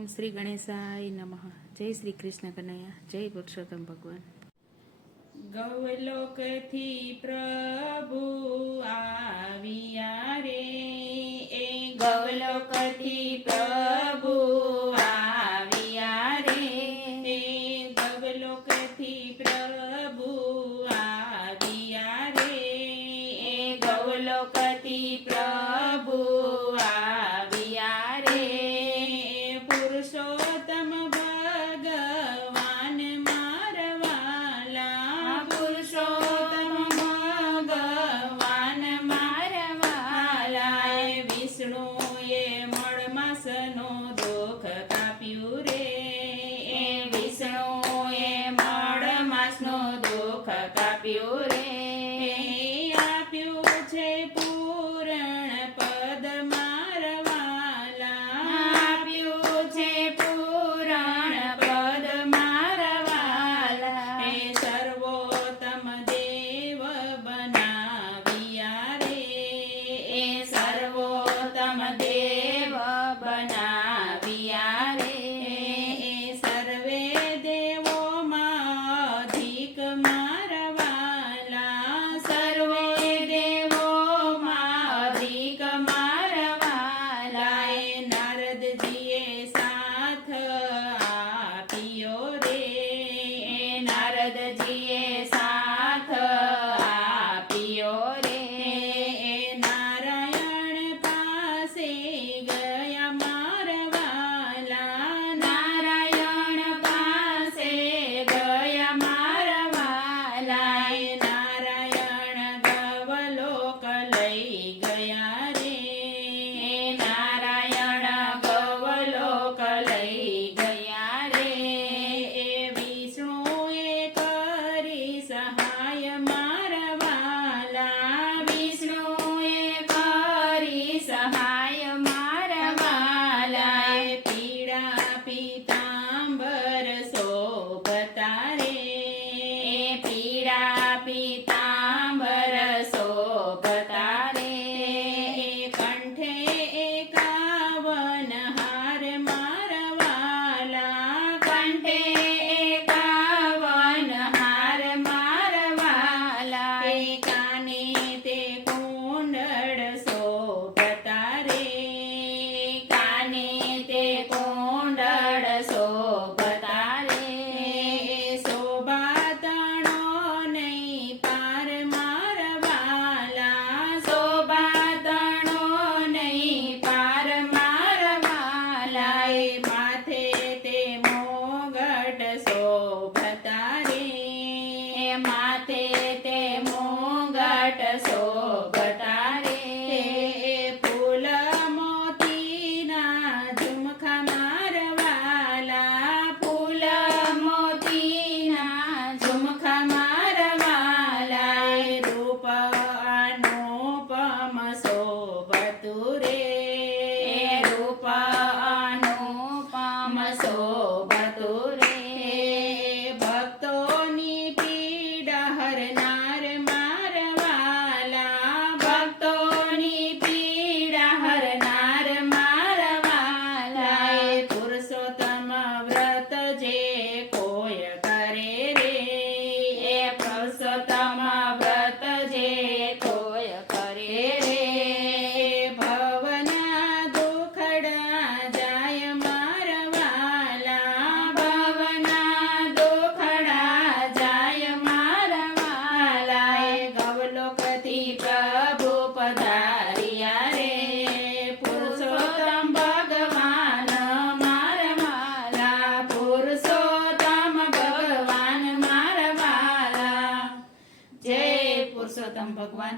ઓમ શ્રી ગણેશાય નમઃ. જય શ્રી કૃષ્ણ કનૈયા, જય પુરુષોત્તમ ભગવાન. ગૌલોકથી પ્રભુ આવ્યા રે, એ ગૌલોકથી પ્રભુ આવ્યા રે, એ ગૌલોકથી પ્રભુ આવ્યા રે, એ ગૌલોકથી પ્રભુ આવ્યા રે. પુરુષોત્તમ ભગવાન મારવાલા, પુરુષોત્તમ ભગવાન મારવાલા, એ વિષ્ણુએ મળમાસનો દુઃખ કાપ્યું રે, એ વિષ્ણુએ મળમાસનો દુઃખ કાપ્યું રે. આપ્યું છે પૂરણ પદ મારવાલા, આપ્યું છે પૂરણ પદ મારવાલા, એ સર્વોત્તમ દેવ બનાવ્યા રે, એ સર્વોત્તમ દેવ બનાવ્યા રે. એ સર્વે દેવોમાં અધિક મારવાલા, સર્વે દેવોમાં અધિક મારવાલા, એ નારદજીએ સાથ આપ્યો રે, એ નારદજીએ સાથ આપ્યો રે. એ નારાયણ પાસે ગયા મારવાલા, નારાયણ પાસે ગયા મારવાલા, એ નારાયણ ગવલોક લઈ ગયા રે, એ નારાયણ ગવલોક લઈ ગયા રે. એ વિષ્ણુએ કરી સહાય મારવાલા, વિષ્ણુએ કરી સહાય મારવાલા, એ પીળા પીતાંબર શોભતા રે, એ પીળા પીતાંબર શોભતા રે. એ કંઠે 51 હાર મારવાલા, કંઠે 51 હાર મારવાલા, એ કાને તે કુંડળ શોભતા રે, કાને તે કુંડળ શોભતા રે. શોભા તણો નહીં પાર મારવાલા, શોભા તણો નહીં પાર મારવાલા, એ માથે તે મોગટ શોભતા રે, એ માથે તે મોગટ શોભતા રે. એ ફૂલ મોતીના ઝુમખા મારવાલા, ફૂલ મોતીના ઝુમખા મારવાલા, એ રૂપ અનુપમ શોભતું રે, એ રૂપ અનુપમ શોભતું રે. ભક્તોની પીડા હરનાર મારવાલા, ભક્તોની પીડા હરનાર મારવાલા, એ પુરુષોત્તમ વ્રત જે કોઈ કરે રે, એ પુરુષોત્તમ વ્રત જે કોઈ કરે રે. ભવના દુખડા જાય મારવાલા, ભવના દુખડા જાય મારવાલા, એ ગવલોકથી પ્રભુ પધાર્યા રે, પુરુષોત્તમ ભગવાન મારવાલા, પુરુષોત્તમ ભગવાન મારવાલા. જય પુરુષોત્તમ ભગવાન.